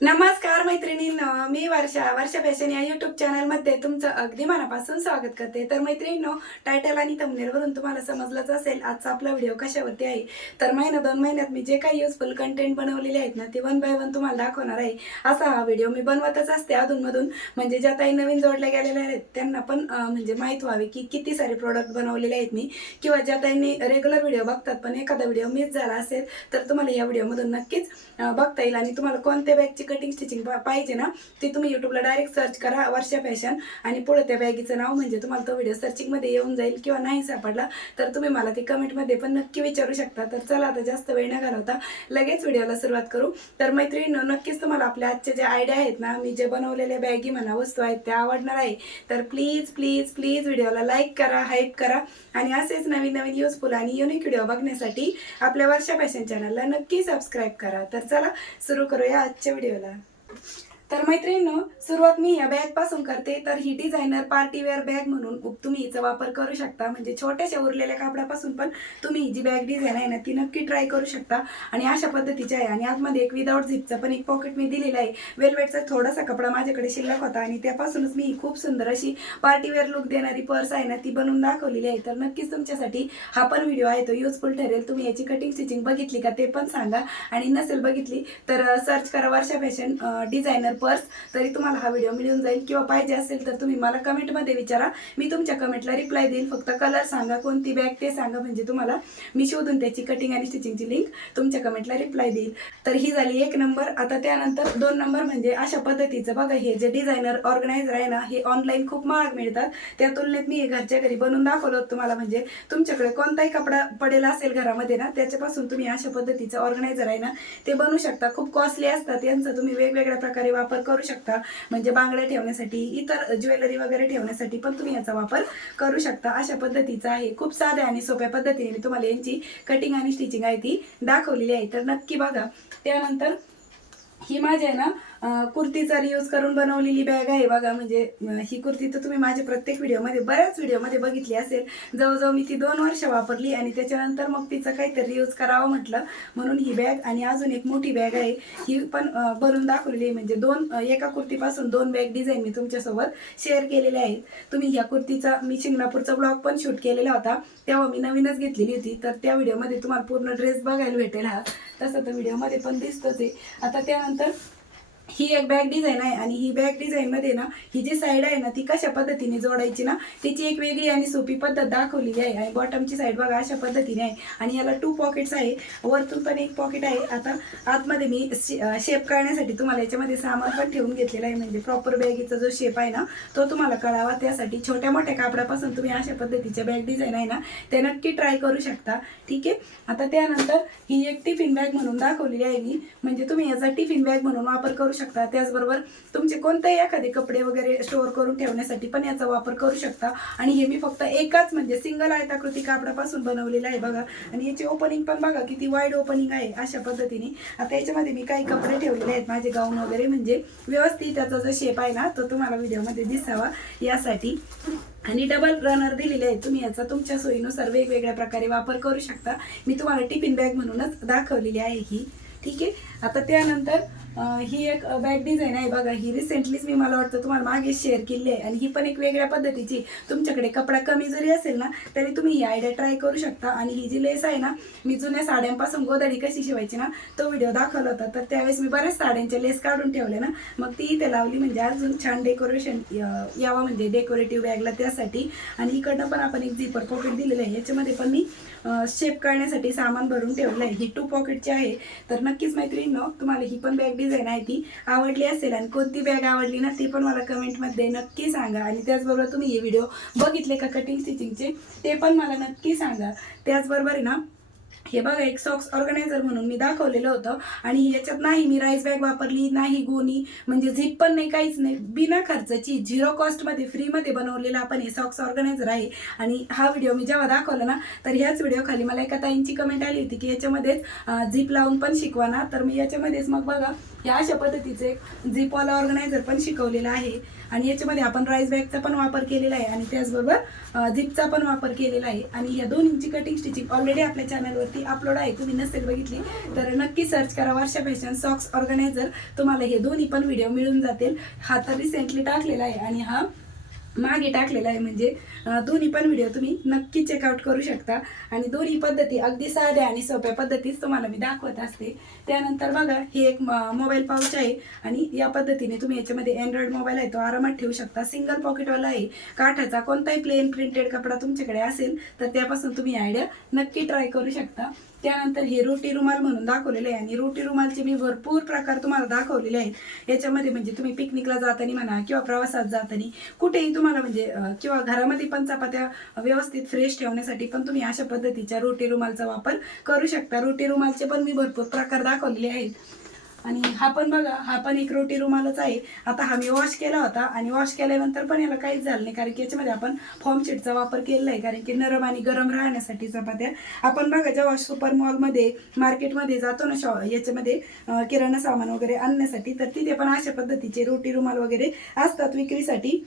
नमस्कार मैत्रिणींनो, मी वर्षा फॅशन या यूट्यूब चॅनलमध्ये तुमचं अगदी मनापासून स्वागत करते। तर मैत्रिणींनो, टायटल आणि थंबनेलवरून तुम्हाला समजलंच असेल आजचा आपला व्हिडिओ कशावरती आहे। तर महिना 2 महिन्यात मी जे काही युजफुल कंटेंट बनवलेले आहेत ना, ते 1 बाय 1 तुम्हाला दाखवणार आहे। असा हा व्हिडिओ मी बनवतच असते अधूनमधून, म्हणजे ज्या काही नवीन जोडल्या गेलेल्या आहेत त्यांना पण म्हणजे माहीत व्हावे की किती सारे प्रोडक्ट बनवलेले आहेत मी, किंवा ज्या ताईंनी रेग्युलर व्हिडिओ बघतात पण एखादा व्हिडिओ मिस झाला असेल तर तुम्हाला या व्हिडिओमधून नक्कीच बघता येईल। आणि तुम्हाला कोणत्या बॅगची कटिंग स्टिचिंग पाहिजे ना, ते तुम्ही यूट्यूबला डायरेक्ट सर्च करा वर्षा फॅशन, आणि पुढे त्या बॅगीचं नाव म्हणजे तुम्हाला तो व्हिडिओ सर्चिंगमध्ये येऊन जाईल। किंवा नाही सापडला तर तुम्ही मला ते कमेंटमध्ये पण नक्की विचारू शकता। तर चला आता जास्त वेळ न घालवता लगेच व्हिडिओला सुरुवात करू। तर मैत्रिणींनो, नक्कीच तुम्हाला आपल्या आजचे जे आयडिया आहेत ना, मी जे बनवलेले बॅगी म्हणा वस्तू आहेत त्या आवडणार आहे। तर प्लीज प्लीज प्लीज व्हिडिओला लाईक करा, हाईप करा, आणि असेच नवीन नवीन युजफुल आणि युनिक व्हिडिओ बघण्यासाठी आपल्या वर्षा फॅशन चॅनलला नक्की सबस्क्राईब करा। तर चला सुरू करूया आजच्या व्हिडिओला। तर मैत्रिणींनो, सुरुवात मी या बॅग पासून करते। तर ही डिझायनर पार्टी वेअर बॅग म्हणून तुम्ही हिचा वापर करू शकता, म्हणजे छोट्याशा उरलेल्या कापडापासून पण तुम्ही ही जी बॅग डिझाईन आहे ना ती नक्की ट्राय करू शकता। आणि अशा पद्धतीची आहे, आणि आतमध्ये एक विदाउट झिपचा पण एक पॉकेट मी दिलेला आहे। वेलवेटचा थोडासा कपडा माझ्याकडे शिल्लक होता आणि त्यापासूनच मी खूप सुंदर अशी पार्टी वेअर लुक देणारी पर्स आहे ना ती बनवून दाखवलेली आहे। तर नक्कीच तुमच्यासाठी हा पण व्हिडिओ आहे तो युजफुल ठरेल। तुम्ही याची कटिंग स्टिचिंग बघितली का ते पण सांगा, आणि नसेल बघितली तर सर्च करा वर्षा फॅशन डिझायनर पर्स, तरी तुम्हाला हा व्हिडिओ मिळून जाईल। किंवा पाहिजे असेल तर तुम्ही मला कमेंटमध्ये विचारा, मी तुमच्या कमेंटला रिप्लाय देईल। फक्त कलर सांगा, कोणती बॅग ते सांगा, म्हणजे तुम्हाला मी शोधून त्याची कटिंग आणि स्टिचिंगची लिंक तुमच्या कमेंटला रिप्लाय देईल। तर ही झाली 1 नंबर। आता त्यानंतर 2 नंबर म्हणजे अशा पद्धतीचं बघा, हे जे डिझायनर ऑर्गनायझर आहे ना हे ऑनलाईन खूप महाग मिळतात, त्या तुलनेत मी हे घरच्या घरी बनवून दाखवलं तुम्हाला। म्हणजे तुमच्याकडे कोणताही कपडा पडेला असेल घरामध्ये ना, त्याच्यापासून तुम्ही अशा पद्धतीचं ऑर्गनायझर आहे ना ते बनवू शकता। खूप कॉस्टली असतात, यांचा तुम्ही वेगवेगळ्या प्रकारे वापर करू शकता, म्हणजे बांगड्या ठेवण्यासाठी, इतर ज्वेलरी वगैरे ठेवण्यासाठी पण तुम्ही याचा वापर करू शकता। अशा पद्धतीचा आहे, खूप साध्या आणि सोप्या पद्धतीने मी तुम्हाला यांची कटिंग आणि स्टिचिंग आहे ती दाखवलेली आहे, तर नक्की बघा। त्यानंतर ही माझी आहे ना कुर्तीचा रियूज करून बनवलेली बॅग आहे बघा। म्हणजे ही कुर्ती तर तुम्ही माझ्या प्रत्येक व्हिडिओमध्ये, बऱ्याच व्हिडिओमध्ये बघितली असेल। जवळजवळ मी ती 2 वर्ष वापरली, आणि त्याच्यानंतर मग तिचं काहीतरी रियूज करावं म्हटलं म्हणून ही बॅग, आणि अजून एक मोठी बॅग आहे ही पण बनवून दाखवलेली आहे। म्हणजे एका कुर्तीपासून 2 बॅग डिझाईन मी तुमच्यासोबत शेअर केलेल्या आहेत। तुम्ही ह्या कुर्तीचा मी शिंगणापूरचा ब्लॉग पण शूट केलेला होता, तेव्हा मी नवीनच घेतलेली होती। तर त्या व्हिडिओमध्ये तुम्हाला पूर्ण ड्रेस बघायला भेटेल हा, तसं तर व्हिडिओमध्ये पण दिसतोच आहे। आता त्यानंतर ही एक बॅग डिझाईन आहे, आणि ही बॅग डिझाईनमध्ये ना ही जी साईड आहे ना ती कशा पद्धतीने जोडायची ना त्याची एक वेगळी आणि सोपी पद्धत दाखवलेली आहे। आणि बॉटमची साईड बघा अशा पद्धतीने आहे, आणि याला 2 पॉकेट्स आहे, वरतून पण एक पॉकेट आहे। आता आतमध्ये मी शेप करण्यासाठी तुम्हाला याच्यामध्ये सामान पण ठेवून घेतलेलं आहे, म्हणजे प्रॉपर बॅगीचा जो शेप आहे ना तो तुम्हाला कळावा त्यासाठी। छोट्या मोठ्या कापडापासून तुम्ही अशा पद्धतीच्या बॅग डिझाईन आहे ना ते नक्की ट्राय करू शकता, ठीक आहे। आता त्यानंतर ही एक टिफिन बॅग म्हणून दाखवलेली आहे मी, म्हणजे तुम्ही याचा टिफिन बॅग म्हणून वापर करू शकता। त्याचबरोबर तुमचे कोणतेही एखादे कपडे वगैरे स्टोअर करून ठेवण्यासाठी पण याचा वापर करू शकता। आणि हे मी फक्त एकाच म्हणजे सिंगल आयताकृती कापडापासून बनवलेलं आहे बघा, आणि याची ओपनिंग पण बघा किती वाईड ओपनिंग आहे अशा पद्धतीने। आता याच्यामध्ये मी काही कपडे ठेवलेले आहेत, माझे गाऊन वगैरे, म्हणजे व्यवस्थित त्याचा जो शेप आहे ना तो तुम्हाला व्हिडिओमध्ये दिसावा यासाठी। आणि डबल रनर दिलेले आहे, तुम्ही याचा तुमच्या सोयीनुसार वेगवेगळ्या प्रकारे वापर करू शकता। मी तुम्हाला टिफिन बॅग म्हणूनच दाखवलेली आहे ही, ठीक आहे। आता त्यानंतर ही एक बॅग डिझाईन आहे बघा, ही रिसेंटलीच मी मला वाटतं तुम्हाला मागे शेअर केली आहे, आणि ही पण एक वेगळ्या पद्धतीची। तुमच्याकडे कपडा कमी जरी असेल ना तरी तुम्ही ही आयडिया ट्राय करू शकता। आणि ही जी लेस आहे ना, मी जुन्या साड्यांपासून गोधडी कशी शिवायची ना तो व्हिडिओ दाखवला होता, तर त्यावेळेस मी बऱ्याच साड्यांच्या लेस काढून ठेवले ना, मग ती इथे लावली, म्हणजे अजून छान डेकोरेशन यावं, म्हणजे डेकोरेटिव्ह बॅगला त्यासाठी। आणि इकडनं पण आपण एक झिपर पॉकेट दिलेलं आहे, याच्यामध्ये पण मी शेप करण्यासाठी सामान भरून ठेवलं आहे। ही 2 पॉकेटची आहे। तर नक्कीच मैत्रिणींनो, तुम्हाला ही पण बॅग डिझाईन आहे ती आवडली असेल, आणि कोणती बॅग आवडली ना ते पण मला कमेंटमध्ये नक्की सांगा। आणि त्याचबरोबर तुम्ही हे व्हिडिओ बघितले का कटिंग स्टिचिंगचे ते पण मला नक्की सांगा। त्याचबरोबर आहे ना हे बघा, एक सॉक्स ऑर्गनायझर म्हणून मी दाखवलेलं होतं, आणि याच्यात नाही मी राईस बॅग वापरली, नाही गोणी, म्हणजे झिप पण नाही, काहीच नाही, बिना खर्चाची 0 कॉस्टमध्ये फ्रीमध्ये बनवलेला आपण हे सॉक्स ऑर्गनायझर आहे। आणि हा व्हिडिओ मी जेव्हा दाखवला ना तर ह्याच व्हिडिओ खाली मला एका ताईंची कमेंट आली होती की याच्यामध्येच झिप लावून पण शिकवा ना, तर मी याच्यामध्येच मग बघा या अशा पद्धतीचे झिपवाला ऑर्गनायझर पण शिकवलेला आहे। आणि याच्यामध्ये आपण राईस बॅगचा पण वापर केलेला आहे, आणि त्याचबरोबर झिपचा पण वापर केलेला आहे। आणि या दोन्हींची कटिंग स्टिचिंग ऑलरेडी आपल्या चॅनलवर चॅनलवरती अपलोड आहे, तुम्ही नसेल बघितली तर नक्की सर्च करा वर्षा फॅशन सॉक्स ऑर्गनायझर, तुम्हाला हे दोन्ही पण व्हिडिओ मिळून जातील. हा तर रिसेंटली टाकलेला आहे आणि हा मागे टाकलेला आहे, म्हणजे दोन्ही पण व्हिडिओ तुम्ही नक्की चेकआउट करू शकता. आणि दोन्ही पद्धती अगदी साध्या आणि सोप्या पद्धतीच तुम्हाला मी दाखवत असते. त्यानंतर बघा हे एक मोबाईल पाऊच आहे आणि या पद्धतीने तुम्ही याच्यामध्ये अँड्रॉइड मोबाईल आहे तो आरामात ठेवू शकता. सिंगल पॉकेटवाला आहे, काठाचा कोणताही प्लेन प्रिंटेड कपडा तुमच्याकडे असेल तर त्यापासून तुम्ही आयडिया नक्की ट्राय करू शकता. त्यानंतर हे रोटी रुमाल म्हणून दाखवलेले आहे आणि रोटी रुमालचे मी भरपूर प्रकार तुम्हाला दाखवलेले आहेत याच्यामध्ये. म्हणजे तुम्ही पिकनिकला जाताना म्हणा किंवा प्रवासात जाताना कुठेही तुम्हाला म्हणजे किंवा घरामध्ये पण चपात्या व्यवस्थित फ्रेश ठेवण्यासाठी पण तुम्ही अशा पद्धतीच्या रोटी रुमालचा वापर करू शकता. रोटी रुमालचे पण मी भरपूर प्रकार दाखवलेले आहेत. आणि हा पण बघा, हा पण एक रोटी रुमालच आहे. आता हा मी वॉश केला होता आणि वॉश केल्यानंतर पण याला काहीच झालं नाही, कारण की याच्यामध्ये आपण फॉर्म शीटचा वापर केलेला आहे, कारण की नरम आणि गरम राहण्यासाठी चपात्या. आपण बघा जेव्हा सुपर मॉलमध्ये मार्केटमध्ये जातो ना याच्यामध्ये किराणा सामान वगैरे आणण्यासाठी, तर तिथे पण अशा पद्धतीचे रोटी रुमाल वगैरे असतात विक्रीसाठी.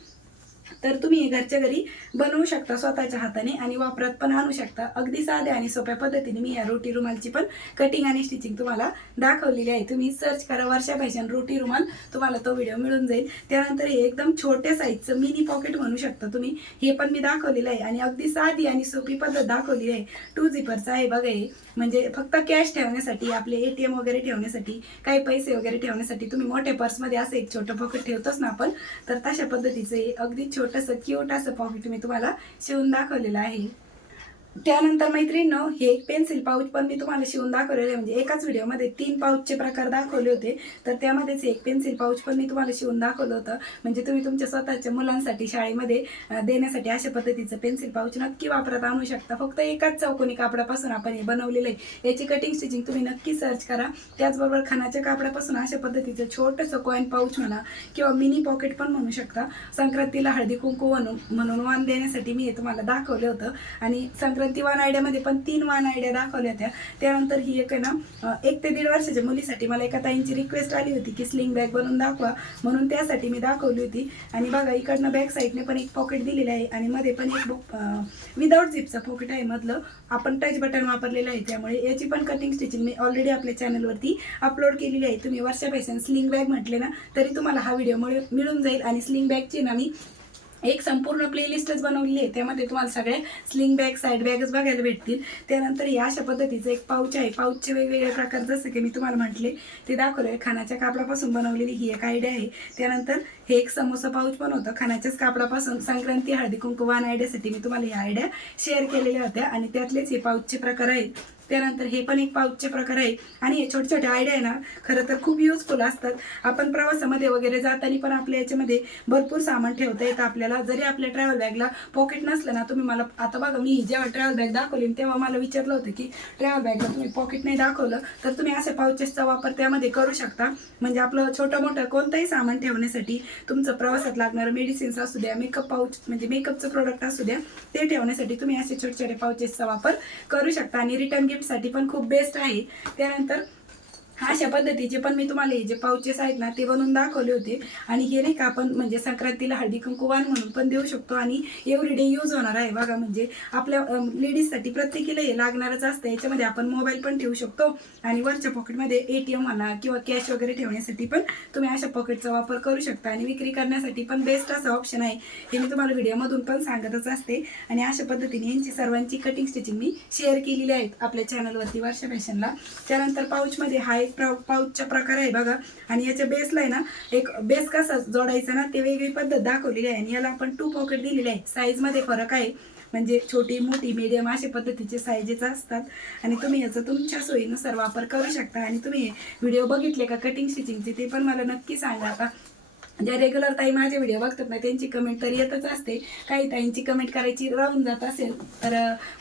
तर तुम्ही हे घरच्या घरी बनवू शकता स्वतःच्या हाताने आणि वापरात पण आणू शकता. अगदी साध्या आणि सोप्या पद्धतीने मी या रोटी रुमालची पण कटिंग आणि स्टिचिंग तुम्हाला दाखवलेली आहे. तुम्ही सर्च करा वर्षा फॅशन रोटी रुमाल, तुम्हाला तो व्हिडिओ मिळून जाईल. त्यानंतर हे एकदम छोट्या साईजचं मिनी पॉकेट म्हणू शकता तुम्ही, हे पण मी दाखवलेलं आहे आणि अगदी साधी आणि सोपी पद्धत दाखवलेली आहे. 2 झिपरचं आहे बघा हे, म्हणजे फक्त कॅश ठेवण्यासाठी, आपले ATM वगैरे ठेवण्यासाठी, काही पैसे वगैरे ठेवण्यासाठी. तुम्ही मोठ्या पर्समध्ये असं एक छोटं पॉकेट ठेवतोच ना आपण, तर तशा पद्धतीचं हे अगदी छोटंसं क्यूट असं पॉकेट मी तुम्हाला शिवून दाखवलेलं आहे. त्यानंतर मैत्रिणींनो हे एक पेन्सिल पाऊच पण मी तुम्हाला शिवून दाखवलेलं आहे. म्हणजे एकाच व्हिडिओमध्ये 3 पाऊचचे प्रकार दाखवले होते, तर त्यामध्येच एक पेन्सिल पाऊच पण मी तुम्हाला शिवून दाखवलं होतं. म्हणजे तुम्ही तुमच्या स्वतःच्या मुलांसाठी शाळेमध्ये देण्यासाठी अशा पद्धतीचं पेन्सिल पाऊच नक्की वापरात आणू शकता. फक्त एकाच चौकोनी कापडापासून आपण हे बनवलेलं आहे. याची कटिंग स्टिचिंग तुम्ही नक्की सर्च करा. त्याचबरोबर खणाच्या कापडापासून अशा पद्धतीचं छोटंसं कॉइन पाऊच म्हणा किंवा मिनी पॉकेट पण म्हणू शकता. संक्रांतीला हळदी कुंकू म्हणून वाण देण्यासाठी मी हे तुम्हाला दाखवलं होतं. आणि संक्रांती वाण आयडियामध्ये पण 3 वाण आयडिया दाखवल्या होत्या. त्यानंतर ही एक आहे ना 1 ते 1.5 वर्षाच्या मुलीसाठी मला एका ताईंची रिक्वेस्ट आली होती की स्लिंग बॅग बनवून दाखवा, म्हणून त्यासाठी मी दाखवली होती. आणि बघा इकडनं बॅक साईडने पण एक पॉकेट दिलेलं आहे आणि मध्ये पण एक विदाऊट झिपचं पॉकेट आहे. मधलं आपण टच बटन वापरलेलं आहे, त्यामुळे याची पण कटिंग स्टिचिंग मी ऑलरेडी आपल्या चॅनलवरती अपलोड केलेली आहे. तुम्ही वर्षा फॅशन स्लिंग बॅग म्हटले ना तरी तुम्हाला हा व्हिडिओ मिळून जाईल. आणि स्लिंग बॅगची ना मी एक संपूर्ण प्लेलिस्टच बनवलेली आहे, त्यामध्ये तुम्हाला सगळे स्लिंग बॅग साईड बॅगच बघायला भेटतील. त्यानंतर या अशा पद्धतीचं एक पाऊच आहे. पाऊचचे वेगवेगळे प्रकार जसं की मी तुम्हाला म्हटले ते दाखवले. खानाच्या कापडापासून बनवलेली ही एक आयडिया आहे. त्यानंतर हे एक समोसा पाऊच पण होतं खानाच्याच कापडापासून. संक्रांती हळदी कुंकू वाण आयडियासाठी मी तुम्हाला या आयडिया शेअर केलेल्या होत्या आणि त्यातलेच हे पाऊचचे प्रकार आहेत. त्यानंतर हे पण एक पाऊचचे प्रकार आहे. आणि हे छोटे छोटे आयडिया आहे ना खरं तर खूप युजफुल असतात. आपण प्रवासामध्ये वगैरे जाताना पण आपल्या याच्यामध्ये भरपूर सामान ठेवता येतं आपल्याला. जरी आपल्या ट्रॅव्हल बॅगला पॉकेट नसलं ना, तुम्ही मला आता बघा मी जेव्हा ट्रॅव्हल बॅग दाखवली तेव्हा मला विचारलं होतं की ट्रॅव्हल बॅगला तुम्ही पॉकेट नाही दाखवलं, तर तुम्ही अशा पाऊचेसचा वापर त्यामध्ये करू शकता. म्हणजे आपलं छोटं मोठं कोणतंही सामान ठेवण्यासाठी, तुमचं प्रवासात लागणारं मेडिसिन्स असू द्या, मेकअप पाऊच म्हणजे मेकअपचं प्रोडक्ट असू द्या, ते ठेवण्यासाठी तुम्ही असे छोटे छोटे पाऊचेसचा वापर करू शकता. आणि रिटर्न गिफ्टसाठी पण खूप बेस्ट आहे. त्यानंतर अशा पद्धतीचे पण मी तुम्हाला हे जे पाऊचेस आहेत ना ते बनवून दाखवले होते. आणि हे नाही का आपण म्हणजे संक्रांतीला हळदी कुंकू वाण म्हणून पण देऊ शकतो आणि एव्हरीडे यूज होणार आहे. बघा म्हणजे आपल्या लेडीजसाठी प्रत्येकीला हे लागणारच असतं. याच्यामध्ये आपण मोबाईल पण ठेवू शकतो आणि वरच्या पॉकेटमध्ये ATM म्हणा किंवा कॅश वगैरे ठेवण्यासाठी पण तुम्ही अशा पॉकेटचा वापर करू शकता. आणि विक्री करण्यासाठी पण बेस्ट असं ऑप्शन आहे. हे मी तुम्हाला व्हिडिओमधून पण सांगतच असते. आणि अशा पद्धतीने यांची सर्वांची कटिंग स्टिचिंग मी शेअर केलेली आहेत आपल्या चॅनलवरती वर्षा फॅशनला. त्यानंतर पाऊचमध्ये हा एक पाऊचचा प्रकार आहे बघा. आणि याच्या बेसला आहे ना एक बेस कसा जोडायचा ना ते वेगळी पद्धत दाखवलेली आहे. आणि याला आपण 2 पॉकेट दिलेले आहे. साईजमध्ये फरक आहे, म्हणजे छोटी मोठी मीडियम अशा पद्धतीचे साईजेस असतात. आणि तुम्ही याचा तुमच्या सोयीनुसार वापर करू शकता. आणि तुम्ही व्हिडिओ बघितले का कटिंग स्टिचिंगचे ते पण मला नक्की सांगा. आता ज्या रेग्युलर ताई माझे व्हिडिओ बघतात ना त्यांची कमेंट तर येतच असते. काही ताईंची कमेंट करायची राहून जात असेल तर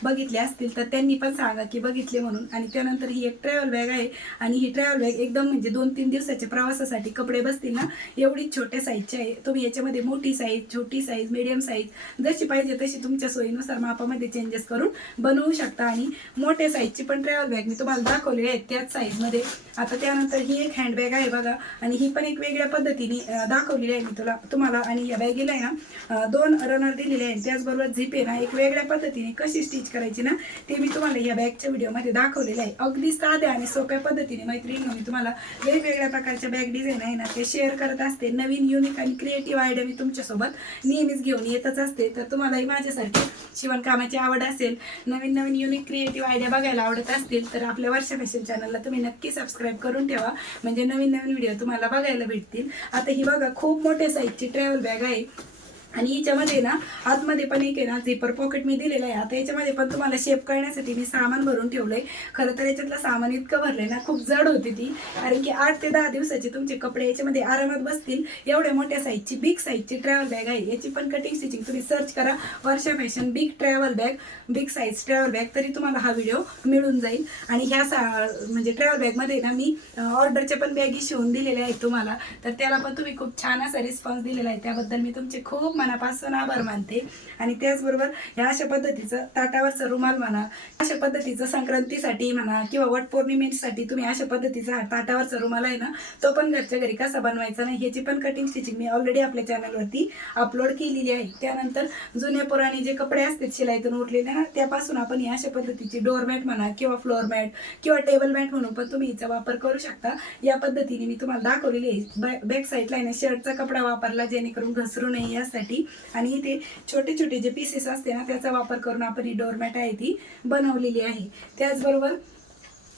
बघितले असतील तर त्यांनी पण सांगा की बघितले म्हणून. आणि त्यानंतर ही एक ट्रॅव्हल बॅग आहे. आणि ही ट्रॅव्हल बॅग एकदम म्हणजे 2-3 दिवसाच्या प्रवासासाठी कपडे बसतील ना एवढी छोट्या साईजची आहे. तुम्ही याच्यामध्ये मोठी साईज, छोटी साईज, मीडियम साईज जशी पाहिजे तशी तुमच्या सोयीनुसार मापामध्ये चेंजेस करून बनवू शकता. आणि मोठ्या साईजची पण ट्रॅव्हल बॅग मी तुम्हाला दाखवली आहे त्याच साईजमध्ये. आता त्यानंतर ही एक हँडबॅग आहे बघा. आणि ही पण एक वेगळ्या पद्धतीने दाखवलेली आहे मी तुम्हाला. आणि या बॅगीला आहे ना 2 रनर दिलेले आहे. त्याचबरोबर झिप आहे ना एक वेगळ्या पद्धतीने कशी स्टिच करायची ना ते मी तुम्हाला या बॅगच्या व्हिडिओमध्ये दाखवलेलं आहे. अगदी साध्या आणि सोप्या पद्धतीने मैत्रिणींनो मी तुम्हाला वेगवेगळ्या प्रकारच्या बॅग डिझाईन आहे ना ते शेअर करत असते. नवीन युनिक आणि क्रिएटिव्ह आयडिया मी तुमच्यासोबत नेहमीच घेऊन येतच असते. तर तुम्हालाही माझ्यासारखी शिवणकामाची आवड असेल, नवीन नवीन युनिक क्रिएटिव्ह आयडिया बघायला आवडत असतील तर आपल्या वर्षा फॅशन चॅनलला तुम्ही नक्की सबस्क्राईब करून ठेवा, म्हणजे नवीन नवीन व्हिडिओ तुम्हाला बघायला भेटतील. आता ही बघा खूप मोठ्या साईजची ट्रॅव्हल बॅग आहे आणि हिच्यामध्ये ना आतमध्ये पण एक आहे ना झिपर पॉकेट मी दिलेलं आहे. आता याच्यामध्ये पण तुम्हाला शेप करण्यासाठी मी सामान भरून ठेवलंय. खरं तर याच्यातलं सामान इतकं भरलंय ना खूप जड होती ती, कारण की 8 ते 10 दिवसाचे तुमचे कपडे याच्यामध्ये आरामात बसतील. एवढ्या मोठ्या साईजची बिग साईजची ट्रॅव्हल बॅग आहे. याची पण कटिंग स्टिचिंग तुम्ही सर्च करा Varsha fashion big travel bag, big size travel bag, तरी तुम्हाला हा व्हिडिओ मिळून जाईल. आणि ह्या म्हणजे ट्रॅव्हल बॅगमध्ये ना मी ऑर्डरच्या पण बॅगी शिवून दिलेल्या आहेत तुम्हाला, तर त्याला पण तुम्ही खूप छान असा रिस्पॉन्स दिलेला आहे. त्याबद्दल मी तुमचे खूप मनापासून आभार मानते. आणि त्याचबरोबर ह्या अशा पद्धतीचं ताटावरचं रुमाल म्हणा, अशा पद्धतीचं संक्रांतीसाठी म्हणा किंवा वटपौर्णिमेसाठी तुम्ही अशा पद्धतीचा ताटावरचा रुमाल आहे ना तो पण घरच्या घरी कसा बनवायचा नाही ह्याची पण कटिंग स्टिचिंग मी ऑलरेडी आपल्या चॅनलवरती अपलोड केलेली आहे. त्यानंतर जुने पुराणे जे कपडे असतात शिलाईतून उरलेले ना त्यापासून आपण ही अशा पद्धतीची डोअरमॅट म्हणा किंवा फ्लोअर मॅट किंवा टेबल मॅट म्हणून पण तुम्ही हिचा वापर करू शकता. या पद्धतीने मी तुम्हाला दाखवलेली आहे. बॅक साईडला आहे ना शर्टचा कपडा वापरला जेणेकरून घसरू नये यासाठी. आणि इथे छोटे छोटे जे पीसेस असते ना त्याचा वापर करून आपण ही डोअरमॅट आहे ती बनवलेली आहे. त्याचबरोबर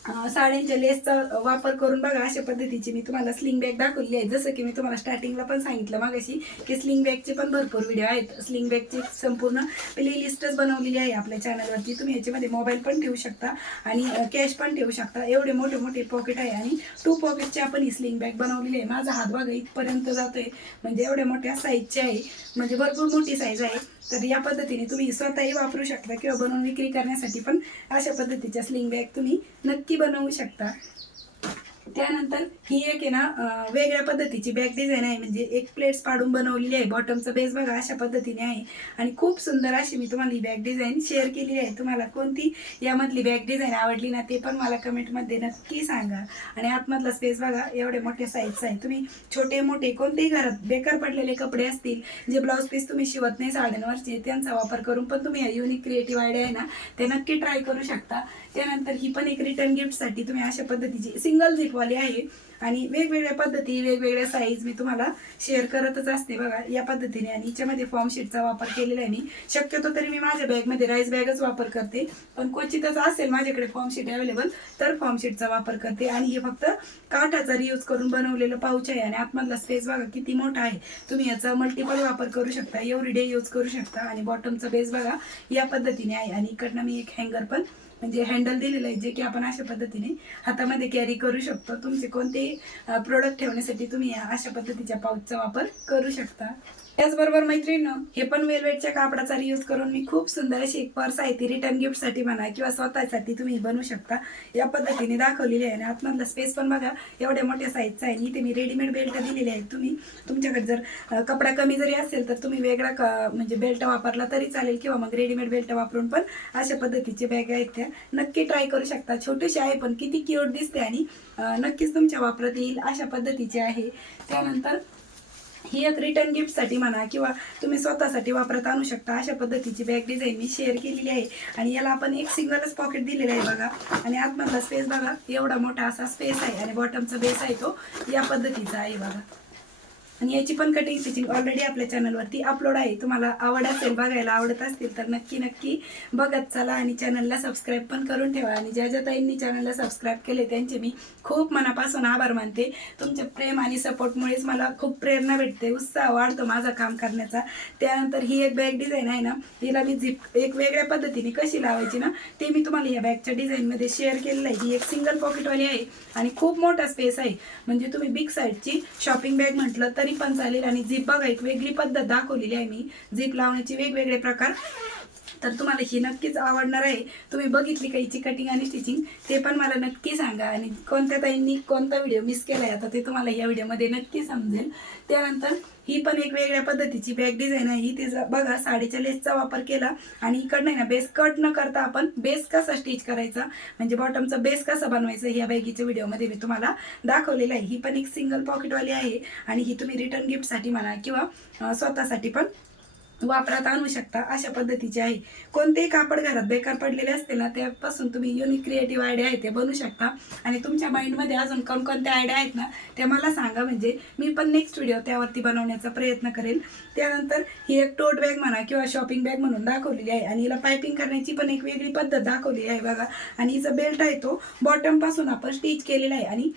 साड्यांच्या लेसचा वापर करून बघा अशा पद्धतीची मी तुम्हाला स्लिंग बॅग दाखवली आहे. जसं की मी तुम्हाला स्टार्टिंगला पण सांगितलं मागाशी की स्लिंग बॅगचे पण भरपूर व्हिडिओ आहेत. स्लिंग बॅगची संपूर्ण प्लेलिस्टच बनवलेली आहे आपल्या चॅनलवरती. तुम्ही याच्यामध्ये मोबाईल पण ठेवू शकता आणि कॅश पण ठेवू शकता. एवढे मोठे मोठे पॉकेट आहे आणि 2 पॉकेटची आपण ही स्लिंग बॅग बनवलेली आहे. माझा हात बघा इथपर्यंत जातोय, म्हणजे एवढ्या मोठ्या साईजची आहे, म्हणजे भरपूर मोठी साईज आहे. तर या पद्धतीने तुम्ही स्वतःही वापरू शकता किंवा बनवून विक्री करण्यासाठी पण अशा पद्धतीच्या स्लिंग बॅग तुम्ही नक्की बनवू शकता. त्यानंतर ही एक आहे ना वेगळ्या पद्धतीची बॅग डिझाईन आहे, म्हणजे एक प्लेट्स पाडून बनवलेली आहे. बॉटमचा बेस बघा अशा पद्धतीने आहे आणि खूप सुंदर अशी मी तुम्हाला ही बॅग डिझाईन शेअर केलेली आहे. तुम्हाला कोणती यामधली बॅग डिझाईन आवडली ना ते पण मला कमेंटमध्ये नक्की सांगा. आणि आतमधला स्पेस बघा एवढे मोठे साईजचा आहे. तुम्ही छोटे मोठे कोणतेही घरात बेकार पडलेले कपडे असतील, जे ब्लाऊज पीस तुम्ही शिवत नाही साड्यांवरचे, त्यांचा वापर करून पण तुम्ही युनिक क्रिएटिव्ह आयडिया आहे ना ते नक्की ट्राय करू शकता. त्यानंतर ही पण एक रिटर्न गिफ्टसाठी तुम्ही अशा पद्धतीची सिंगल झिपवाली आहे आणि वेगवेगळ्या पद्धती वेगवेगळ्या साईज मी तुम्हाला शेअर करतच असते बघा या पद्धतीने. आणि याच्यामध्ये फॉर्म शीटचा वापर केलेला आहे मी. शक्यतो तरी मी माझ्या बॅगमध्ये राईस बॅगच वापर करते, पण क्वचितच असेल माझ्याकडे फॉर्म शीट अवेलेबल तर फॉर्म शीटचा वापर करते. आणि हे फक्त काठाचा रियूज करून बनवलेलं पाऊच आहे आणि आतमधला स्पेस बघा किती मोठा आहे. तुम्ही याचा मल्टिपल वापर करू शकता, एव्हरीडे यूज करू शकता. आणि बॉटमचा बेस बघा या पद्धतीने आहे आणि इकडनं मी एक हँगर पण म्हणजे हँडल दिलेलं आहे जे की आपण अशा पद्धतीने हातामध्ये कॅरी करू शकतो. तुमचे कोणतेही प्रोडक्ट ठेवण्यासाठी तुम्ही अशा पद्धतीच्या पाऊचचा वापर करू शकता. त्याचबरोबर मैत्रिणींनो हे पण वेलवेटच्या कापडाचा रियूज करून मी खूप सुंदर अशी एक पर्स आहे ती रिटर्न गिफ्टसाठी म्हणा किंवा स्वतःसाठी तुम्ही बनवू शकता. या पद्धतीने दाखवलेली आहे आणि आतमधला स्पेस पण बघा एवढ्या मोठ्या साईजचा आहे. इथे मी रेडीमेड बेल्ट दिलेले आहेत. तुम्ही तुमच्याकडे जर कपडा कमी जरी असेल तर तुम्ही वेगळा म्हणजे बेल्ट वापरला तरी चालेल किंवा मग रेडीमेड बेल्ट वापरून पण अशा पद्धतीचे बॅग आहेत त्या नक्की ट्राय करू शकता. छोटीशी आहे पण किती क्यूट दिसते आणि नक्कीच तुमच्या वापरात येईल अशा पद्धतीचे आहे. त्यानंतर ही एक रिटर्न गिफ्टसाठी म्हणा किंवा तुम्ही स्वतःसाठी वापरात आणू शकता अशा पद्धतीची बॅग डिझाईन मी शेअर केलेली आहे. आणि याला आपण एक सिंगलच पॉकेट दिलेलं आहे बघा. आणि आतमधला स्पेस बघा एवढा मोठा असा स्पेस आहे आणि बॉटमचा बेस आहे तो या पद्धतीचा आहे बघा. आणि याची पण कटिंग स्टिचिंग ऑलरेडी आपल्या चॅनलवरती अपलोड आहे. तुम्हाला आवड असेल बघायला आवडत असतील तर नक्की नक्की बघत चला आणि चॅनलला सबस्क्राईब पण करून ठेवा. आणि ज्या ज्या ताईंनी चॅनलला सबस्क्राईब केले त्यांचे मी खूप मनापासून आभार मानते. तुमच्या प्रेम आणि सपोर्टमुळेच मला खूप प्रेरणा भेटते, उत्साह वाढतो माझं काम करण्याचा. त्यानंतर ही एक बॅग डिझाईन आहे ना हिला मी झिप एक वेगळ्या पद्धतीने कशी लावायची ना ते मी तुम्हाला या बॅगच्या डिझाईनमध्ये शेअर केलेलं आहे. ही एक सिंगल पॉकेटवाली आहे आणि खूप मोठा स्पेस आहे, म्हणजे तुम्ही बिग साईजची शॉपिंग बॅग म्हटलं तरी पण चालेल. आणि झिप बघा एक वेगळी पद्धत दाखवलेली आहे मी झिप लावण्याची वेगवेगळे प्रकार तर तुम्हाला ही नक्कीच आवडणार आहे. तुम्ही बघितली का हिची कटिंग आणि स्टिचिंग ते पण मला नक्की सांगा, आणि कोणत्या ताईंनी कोणता व्हिडिओ मिस केला आहे आता ते तुम्हाला या व्हिडिओमध्ये नक्की समजेल. त्यानंतर ही पण एक वेगळ्या पद्धतीची बॅग डिझाईन आहे. ही तिचा बघा साडीच्या लेसचा वापर केला आणि इकडनं आहे ना बेस कट न करता आपण बेस कसा स्टिच करायचा म्हणजे बॉटमचा बेस कसा बनवायचा या बॅगीच्या व्हिडिओमध्ये मी तुम्हाला दाखवलेलं आहे. ही पण एक सिंगल पॉकेटवाली आहे आणि ही तुम्ही रिटर्न गिफ्टसाठी म्हणा किंवा स्वतःसाठी पण वापरात आणू शकता. अशा पद्धतीचे आहे. कोणतेही कापड घरात बेकार पडलेले असते ना त्यापासून तुम्ही युनिक क्रिएटिव्ह आयडिया आहे ते बनवू शकता. आणि तुमच्या माइंडमध्ये अजून कोणकोणत्या आयडिया आहेत ना त्या मला सांगा, म्हणजे मी पण नेक्स्ट व्हिडिओ त्यावरती बनवण्याचा प्रयत्न करेल. त्यानंतर ही एक टोट बॅग म्हणा किंवा शॉपिंग बॅग म्हणून दाखवलेली आहे आणि हिला पायपिंग करण्याची पण एक वेगळी पद्धत दाखवलेली आहे बघा. आणि हिचा बेल्ट आहे तो बॉटमपासून आपण स्टिच केलेला आहे आणि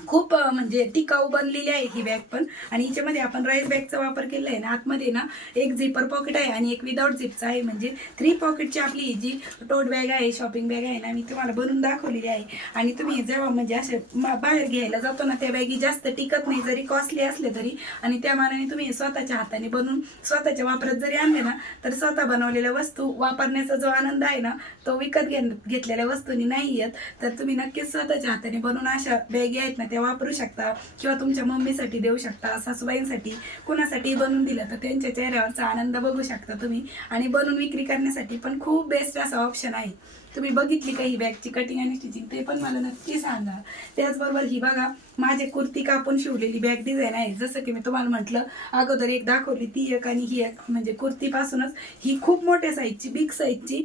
खूप म्हणजे टिकाऊ बनलेली आहे ही बॅग पण. आणि हिच्यामध्ये आपण राईस बॅगचा वापर केलेला आहे ना. आतमध्ये ना एक झिपर पॉकेट आहे आणि एक विदाऊट झिपचा आहे, म्हणजे 3 पॉकेटची आपली ही जी टोट बॅग आहे शॉपिंग बॅग आहे ना मी तुम्हाला बनवून दाखवलेली आहे. आणि तुम्ही जेव्हा म्हणजे असे बाहेर घ्यायला जातो ना त्या बॅगी जास्त टिकत नाही जरी कॉस्टली असले तरी, आणि त्या मानाने तुम्ही स्वतःच्या हाताने बनवून स्वतःच्या वापरात जरी आणले ना तर स्वतः बनवलेल्या वस्तू वापरण्याचा जो आनंद आहे ना तो विकत घेतलेल्या वस्तूंनी नाही येत. तर तुम्ही नक्कीच स्वतःच्या हाताने बनवून अशा बॅगी आहेत ना त्या वापरू शकता किंवा तुमच्या मम्मीसाठी देऊ शकता, सासूबाईंसाठी कुणासाठी बनवून दिलं तर त्यांच्या चेहऱ्यावरचा आनंद बघू शकता तुम्ही. आणि बनवून विक्री करण्यासाठी पण खूप बेस्ट असा ऑप्शन आहे. तुम्ही बघितली का ही बॅगची कटिंग आणि स्टिचिंग ते पण मला नक्की सांगा. त्याचबरोबर ही बघा माझे कुर्ती कापून शिवलेली बॅग डिझाईन आहे. जसं की मी तुम्हाला म्हटलं अगोदर एक दाखवली ती एक आणि ही एक, म्हणजे कुर्तीपासूनच ही खूप मोठ्या साईजची बिग साईजची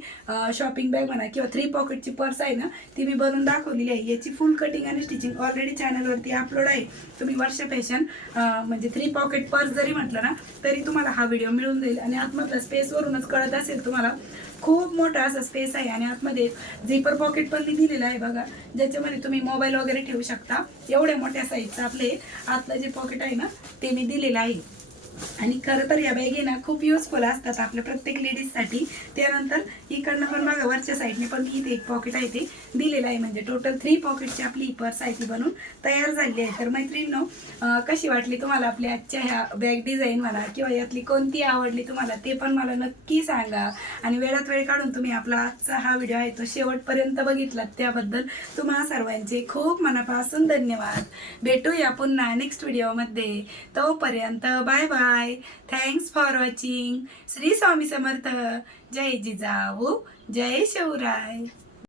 शॉपिंग बॅग म्हणा किंवा 3 पॉकेटची पर्स आहे ना ती मी बनवून दाखवलेली आहे. याची फुल कटिंग आणि स्टिचिंग ऑलरेडी चॅनलवरती अपलोड आहे. तुम्ही वर्ष फॅशन म्हणजे 3 पॉकेट पर्स जरी म्हटलं ना तरी तुम्हाला हा व्हिडिओ मिळून जाईल. आणि आतमधला स्पेसवरूनच कळत असेल तुम्हाला खूप मोठा असा स्पेस आहे. आणि आतमध्ये झिपर पॉकेट पण दिलेलं आहे बघा, ज्याच्यामध्ये तुम्ही मोबाईल वगैरे ठेवू शकता. एवढ्या मोठ्या साईजचं आपले आतलं जे पॉकेट आहे ना ते मी दिलेलं आहे. आणि खरं तर या बॅगी ना खूप युजफुल असतात आपल्या प्रत्येक लेडीजसाठी. त्यानंतर इकडनं पण बघा वरच्या साईडने पण इथे एक पॉकेट आहे ते दिलेलं आहे, म्हणजे टोटल 3 पॉकेटची आपली पर्स आहे ती बनून तयार झाली आहे. तर मैत्रिणींनो कशी वाटली तुम्हाला आपल्या आजच्या ह्या बॅग डिझाईन म्हणा किंवा यातली कोणती आवडली तुम्हाला ते पण मला नक्की सांगा. आणि वेळात वेळ काढून तुम्ही आपला आजचा हा व्हिडिओ आहे तो शेवटपर्यंत बघितलात त्याबद्दल तुम्हाला सर्वांचे खूप मनापासून धन्यवाद. भेटूया पुन्हा नेक्स्ट व्हिडिओमध्ये. तोपर्यंत bye bye. Thanks for watching. Shri Swami Samarth. जय जिजाऊ जय शिवराय.